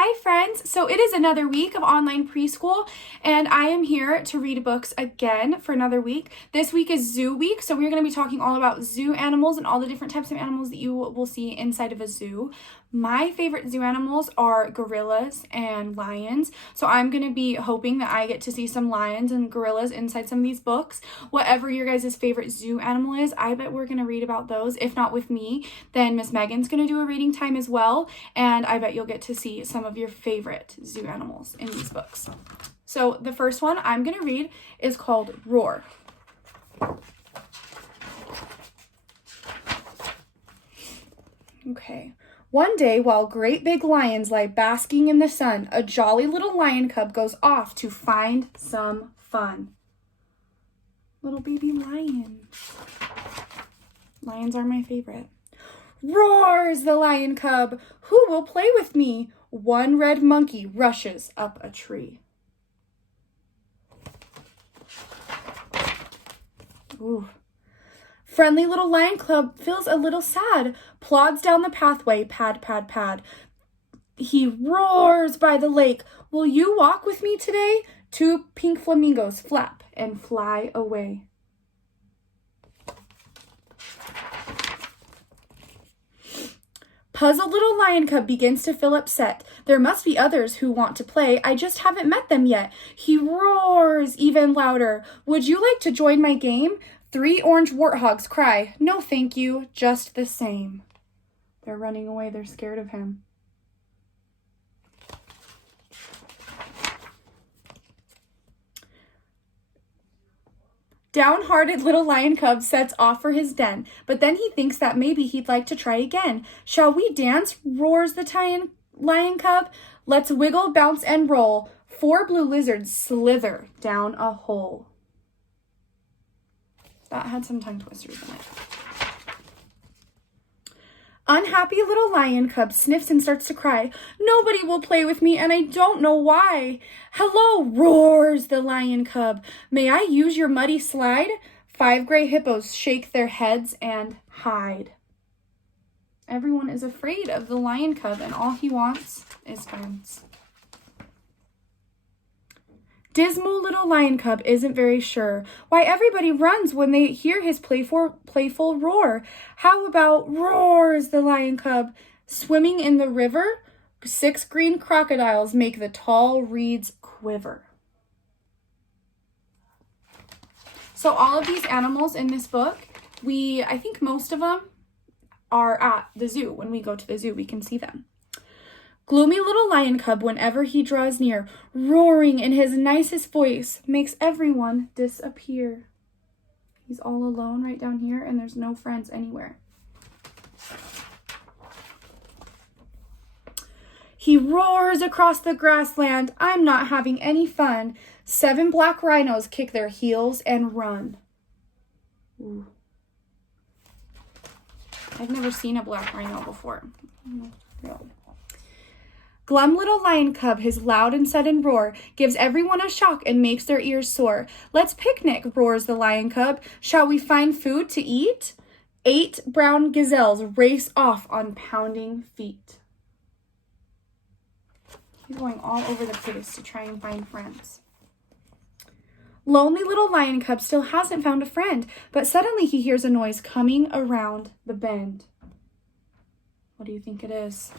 Hi friends, so it is another week of online preschool and I am here to read books again for another week. This week is zoo week, so we're going to be talking all about zoo animals and all the different types of animals that you will see inside of a zoo. My favorite zoo animals are gorillas and lions, so I'm going to be hoping that I get to see some lions and gorillas inside some of these books. Whatever your guys' favorite zoo animal is, I bet we're going to read about those. If not with me, then Miss Megan's going to do a reading time as well, and I bet you'll get to see some of your favorite zoo animals in these books. So the first one I'm going to read is called Roar. Okay. One day, while great big lions lie basking in the sun, a jolly little lion cub goes off to find some fun. Little baby lion. Lions are my favorite. Roars the lion cub. Who will play with me? One red monkey rushes up a tree. Ooh. Friendly little lion cub feels a little sad, plods down the pathway, pad, pad, pad. He roars by the lake. Will you walk with me today? Two pink flamingos flap and fly away. Puzzled little lion cub begins to feel upset. There must be others who want to play. I just haven't met them yet. He roars even louder. Would you like to join my game? Three orange warthogs cry, no thank you, just the same. They're running away, they're scared of him. Downhearted little lion cub sets off for his den, but then he thinks that maybe he'd like to try again. Shall we dance? Roars the lion cub. Let's wiggle, bounce, and roll. Four blue lizards slither down a hole. That had some tongue twisters in it. Unhappy little lion cub sniffs and starts to cry. Nobody will play with me, and I don't know why. Hello, roars the lion cub. May I use your muddy slide? Five gray hippos shake their heads and hide. Everyone is afraid of the lion cub, and all he wants is friends. Dismal little lion cub isn't very sure why everybody runs when they hear his playful roar. How about roars the lion cub? Swimming in the river, six green crocodiles make the tall reeds quiver. So all of these animals in this book, I think most of them are at the zoo. When we go to the zoo, we can see them. Gloomy little lion cub, whenever he draws near, roaring in his nicest voice, makes everyone disappear. He's all alone right down here, and there's no friends anywhere. He roars across the grassland. I'm not having any fun. Seven black rhinos kick their heels and run. Ooh. I've never seen a black rhino before. No. Glum little lion cub, his loud and sudden roar, gives everyone a shock and makes their ears sore. Let's picnic, roars the lion cub. Shall we find food to eat? 8 brown gazelles race off on pounding feet. He's going all over the place to try and find friends. Lonely little lion cub still hasn't found a friend, but suddenly he hears a noise coming around the bend. What do you think it is?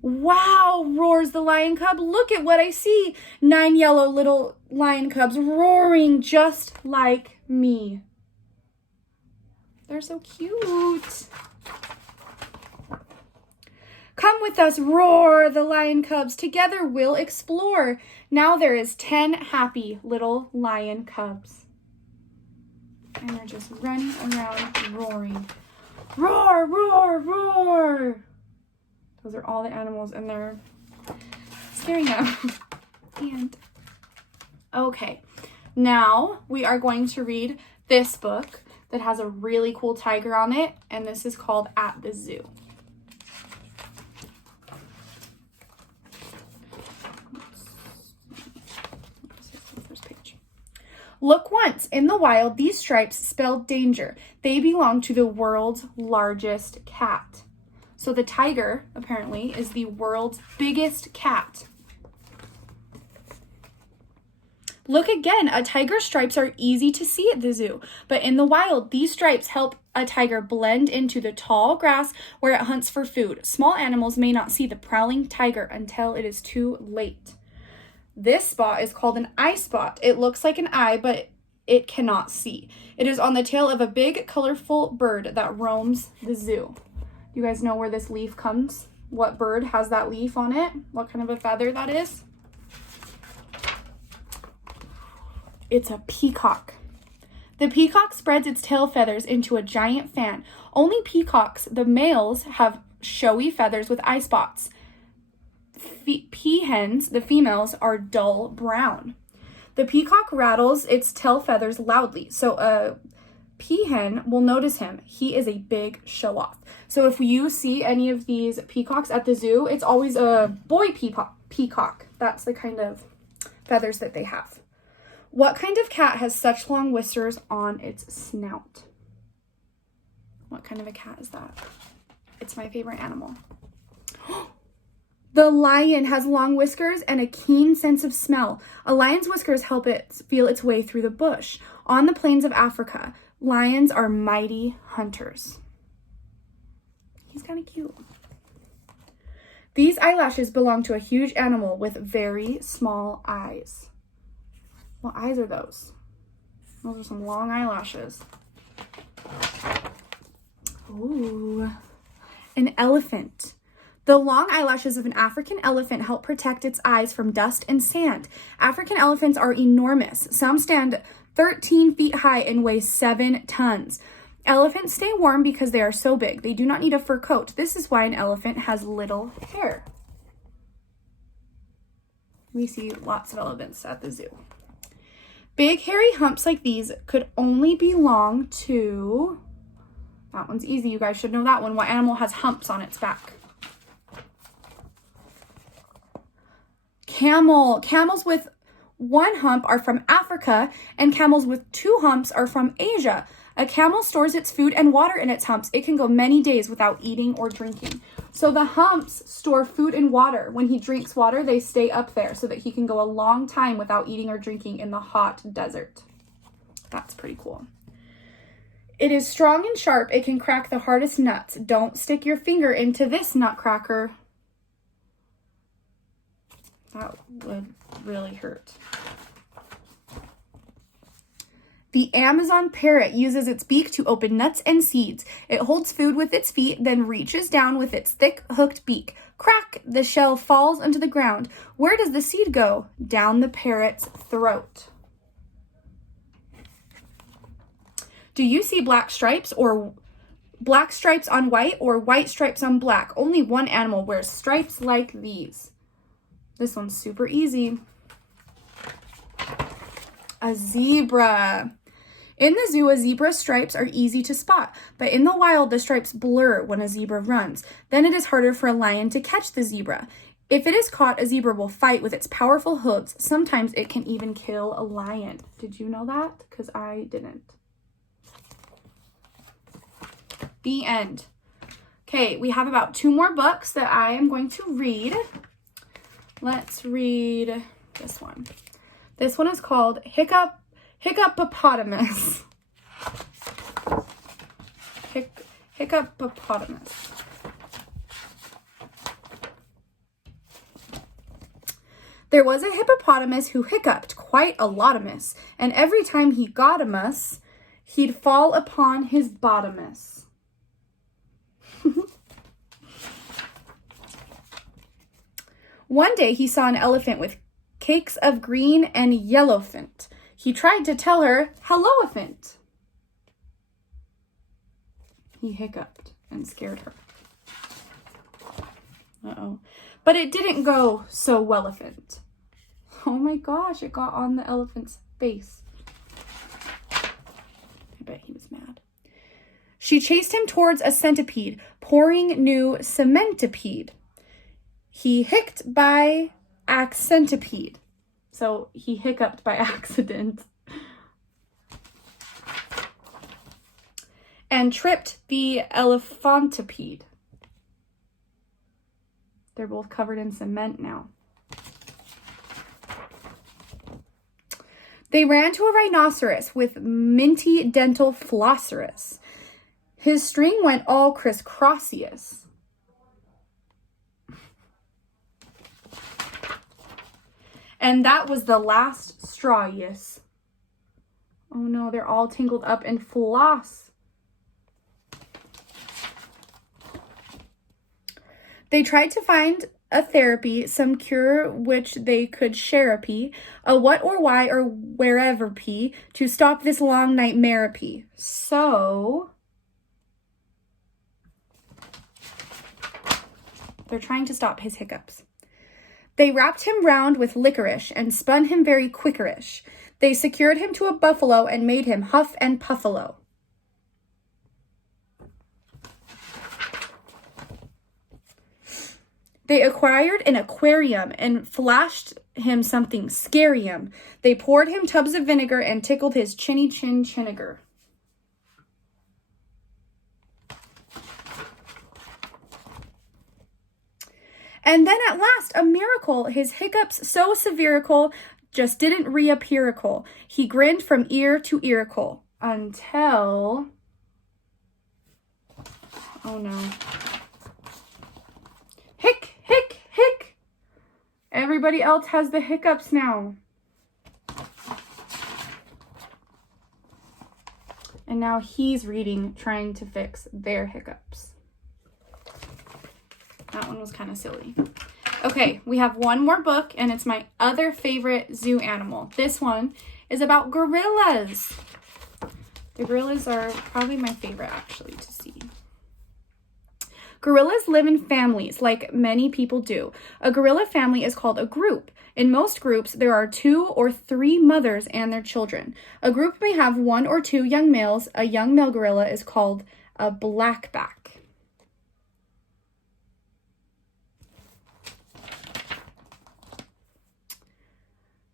Wow, roars the lion cub. Look at what I see. 9 yellow little lion cubs roaring just like me. They're so cute. Come with us, roar the lion cubs. Together we'll explore. Now there is 10 happy little lion cubs. And they're just running around roaring. Roar, roar, roar. Those are all the animals, and they're scaring them. And okay, now we are going to read this book that has a really cool tiger on it, and this is called At the Zoo. First page. Look once, in the wild, these stripes spell danger. They belong to the world's largest cat. So the tiger, apparently, is the world's biggest cat. Look again, a tiger's stripes are easy to see at the zoo, but in the wild, these stripes help a tiger blend into the tall grass where it hunts for food. Small animals may not see the prowling tiger until it is too late. This spot is called an eye spot. It looks like an eye, but it cannot see. It is on the tail of a big, colorful bird that roams the zoo. You guys know where this leaf comes? What bird has that leaf on it? What kind of a feather that is? It's a peacock. The peacock spreads its tail feathers into a giant fan. Only peacocks, the males, have showy feathers with eye spots. Peahens, the females, are dull brown. The peacock rattles its tail feathers loudly, so a peahen will notice him. He is a big show-off. So if you see any of these peacocks at the zoo, it's always a boy peacock. That's the kind of feathers that they have. What kind of cat has such long whiskers on its snout? What kind of a cat is that? It's my favorite animal. The lion has long whiskers and a keen sense of smell. A lion's whiskers help it feel its way through the bush. On the plains of Africa, lions are mighty hunters. He's kind of cute. These eyelashes belong to a huge animal with very small eyes. What eyes are those? Those are some long eyelashes. Ooh, an elephant. The long eyelashes of an African elephant help protect its eyes from dust and sand. African elephants are enormous. Some stand 13 feet high and weigh 7 tons. Elephants stay warm because they are so big. They do not need a fur coat. This is why an elephant has little hair. We see lots of elephants at the zoo. Big hairy humps like these could only belong to, that one's easy, you guys should know that one. What animal has humps on its back? Camel. Camels with one hump are from Africa, and camels with 2 humps are from Asia. A camel stores its food and water in its humps. It can go many days without eating or drinking. So the humps store food and water. When he drinks water, they stay up there so that he can go a long time without eating or drinking in the hot desert. That's pretty cool. It is strong and sharp. It can crack the hardest nuts. Don't stick your finger into this nutcracker. That would really hurt. The Amazon parrot uses its beak to open nuts and seeds. It holds food with its feet, then reaches down with its thick, hooked beak. Crack! The shell falls onto the ground. Where does the seed go? Down the parrot's throat. Do you see black stripes on white or white stripes on black? Only one animal wears stripes like these. This one's super easy. A zebra. In the zoo, a zebra's stripes are easy to spot, but in the wild, the stripes blur when a zebra runs. Then it is harder for a lion to catch the zebra. If it is caught, a zebra will fight with its powerful hooves. Sometimes it can even kill a lion. Did you know that? Because I didn't. The end. Okay, we have about 2 more books that I am going to read. Let's read this one. This one is called Hiccupopotamus. Hiccupopotamus. There was a hippopotamus who hiccuped quite a lotamus, and every time he got a muss, he'd fall upon his bottomus. One day he saw an elephant with cakes of green and yellowfint. He tried to tell her, "Hello-ophant." He hiccuped and scared her. Uh-oh. But it didn't go so well-ophant. Oh my gosh, it got on the elephant's face. I bet he was mad. She chased him towards a centipede, pouring new cementipede. He hiccuped by accentipede. So he hiccuped by accident. And tripped the elephantipede. They're both covered in cement now. They ran to a rhinoceros with minty dental flosserus. His string went all crisscrossius. And that was the last straw, yes. Oh no, they're all tangled up in floss. They tried to find a therapy, some cure which they could sherapy, a what or why or wherever p, to stop this long nightmare-py. So, they're trying to stop his hiccups. They wrapped him round with licorice and spun him very quickerish. They secured him to a buffalo and made him huff and puffalo. They acquired an aquarium and flashed him something scarium. They poured him tubs of vinegar and tickled his chinny chin chiniger. And then at last, a miracle, his hiccups so severical just didn't reappearical. He grinned from ear to earicle until, oh no. Hic, hic, hic. Everybody else has the hiccups now. And now he's reading, trying to fix their hiccups. That one was kind of silly. Okay, we have one more book, and it's my other favorite zoo animal. This one is about gorillas. The gorillas are probably my favorite, actually, to see. Gorillas live in families, like many people do. A gorilla family is called a group. In most groups, there are 2 or 3 mothers and their children. A group may have 1 or 2 young males. A young male gorilla is called a blackback.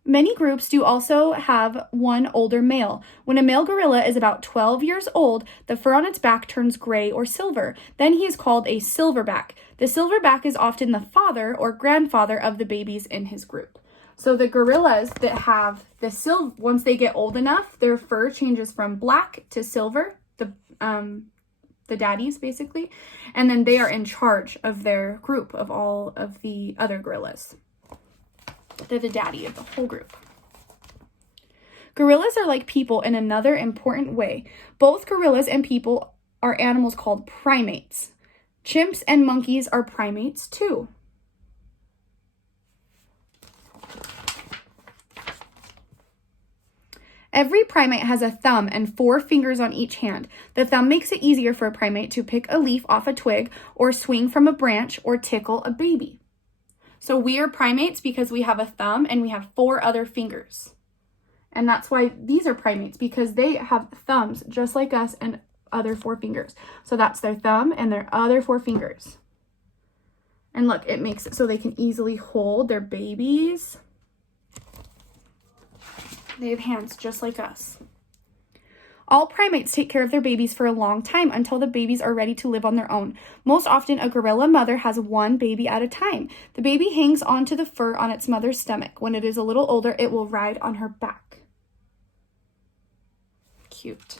Many groups do also have 1 older male. When a male gorilla is about 12 years old, the fur on its back turns gray or silver. Then he is called a silverback. The silverback is often the father or grandfather of the babies in his group. So the gorillas that have the silver, once they get old enough, their fur changes from black to silver, the daddies basically, and then they are in charge of their group of all of the other gorillas. They're the daddy of the whole group. Gorillas are like people in another important way. Both gorillas and people are animals called primates. Chimps and monkeys are primates too. Every primate has a thumb and 4 fingers on each hand. The thumb makes it easier for a primate to pick a leaf off a twig or swing from a branch or tickle a baby. So we are primates because we have a thumb and we have 4 other fingers. And that's why these are primates, because they have thumbs just like us and other 4 fingers. So that's their thumb and their other 4 fingers. And look, it makes it so they can easily hold their babies. They have hands just like us. All primates take care of their babies for a long time until the babies are ready to live on their own. Most often, a gorilla mother has 1 baby at a time. The baby hangs onto the fur on its mother's stomach. When it is a little older, it will ride on her back. Cute.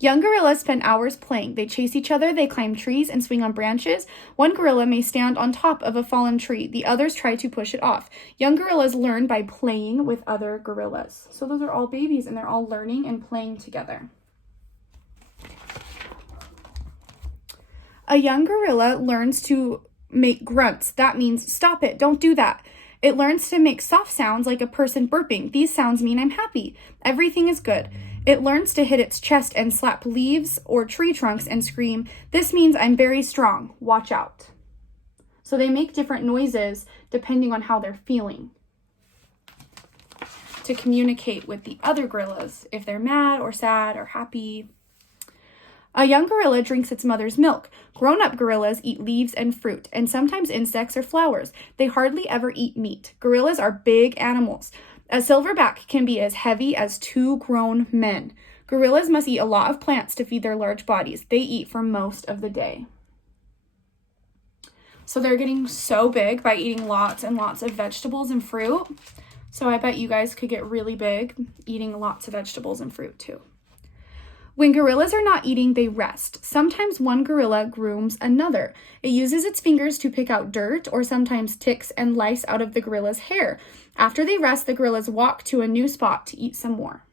Young gorillas spend hours playing. They chase each other, they climb trees and swing on branches. One gorilla may stand on top of a fallen tree. The others try to push it off. Young gorillas learn by playing with other gorillas. So those are all babies and they're all learning and playing together. A young gorilla learns to make grunts. That means, stop it, don't do that. It learns to make soft sounds like a person burping. These sounds mean I'm happy. Everything is good. It learns to hit its chest and slap leaves or tree trunks and scream, this means I'm very strong. Watch out. So they make different noises depending on how they're feeling to communicate with the other gorillas if they're mad or sad or happy. A young gorilla drinks its mother's milk. Grown-up gorillas eat leaves and fruit, and sometimes insects or flowers. They hardly ever eat meat. Gorillas are big animals. A silverback can be as heavy as 2 grown men. Gorillas must eat a lot of plants to feed their large bodies. They eat for most of the day. So they're getting so big by eating lots and lots of vegetables and fruit. So I bet you guys could get really big eating lots of vegetables and fruit too. When gorillas are not eating, they rest. Sometimes one gorilla grooms another. It uses its fingers to pick out dirt or sometimes ticks and lice out of the gorilla's hair. After they rest, the gorillas walk to a new spot to eat some more.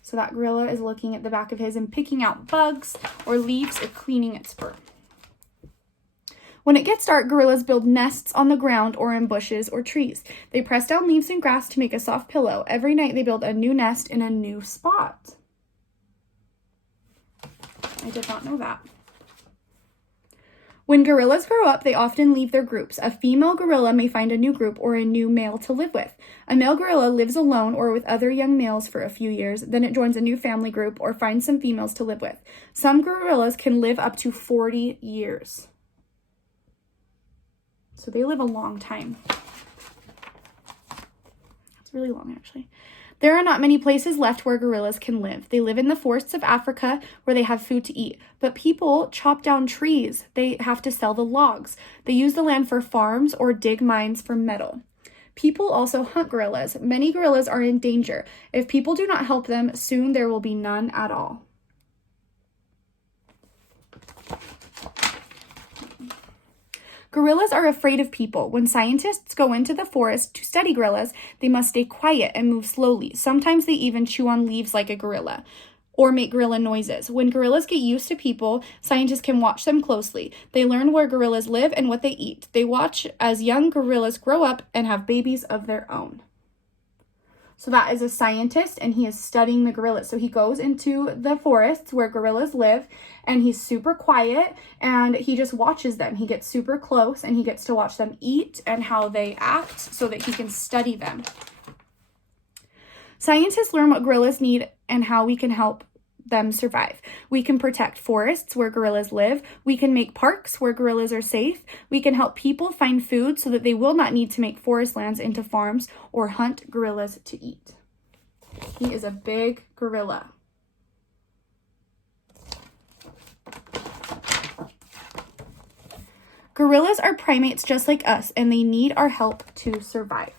So that gorilla is looking at the back of his and picking out bugs or leaves or cleaning its fur. When it gets dark, gorillas build nests on the ground or in bushes or trees. They press down leaves and grass to make a soft pillow. Every night they build a new nest in a new spot. I did not know that. When gorillas grow up, they often leave their groups. A female gorilla may find a new group or a new male to live with. A male gorilla lives alone or with other young males for a few years. Then it joins a new family group or finds some females to live with. Some gorillas can live up to 40 years. So they live a long time. It's really long, actually. There are not many places left where gorillas can live. They live in the forests of Africa where they have food to eat. But people chop down trees. They have to sell the logs. They use the land for farms or dig mines for metal. People also hunt gorillas. Many gorillas are in danger. If people do not help them, soon there will be none at all. Gorillas are afraid of people. When scientists go into the forest to study gorillas, they must stay quiet and move slowly. Sometimes they even chew on leaves like a gorilla or make gorilla noises. When gorillas get used to people, scientists can watch them closely. They learn where gorillas live and what they eat. They watch as young gorillas grow up and have babies of their own. So that is a scientist, and he is studying the gorillas. So he goes into the forests where gorillas live, and he's super quiet, and he just watches them. He gets super close, and he gets to watch them eat and how they act so that he can study them. Scientists learn what gorillas need and how we can help them survive. We can protect forests where gorillas live. We can make parks where gorillas are safe. We can help people find food so that they will not need to make forest lands into farms or hunt gorillas to eat. He is a big gorilla. Gorillas are primates just like us, and they need our help to survive.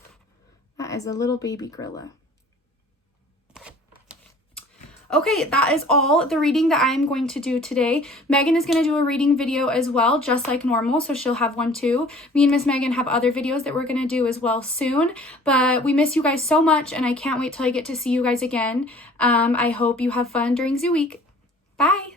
That is a little baby gorilla. Okay, that is all the reading that I'm going to do today. Megan is going to do a reading video as well, just like normal, so she'll have one too. Me and Miss Megan have other videos that we're going to do as well soon, but we miss you guys so much, and I can't wait till I get to see you guys again. I hope you have fun during Zoo Week. Bye!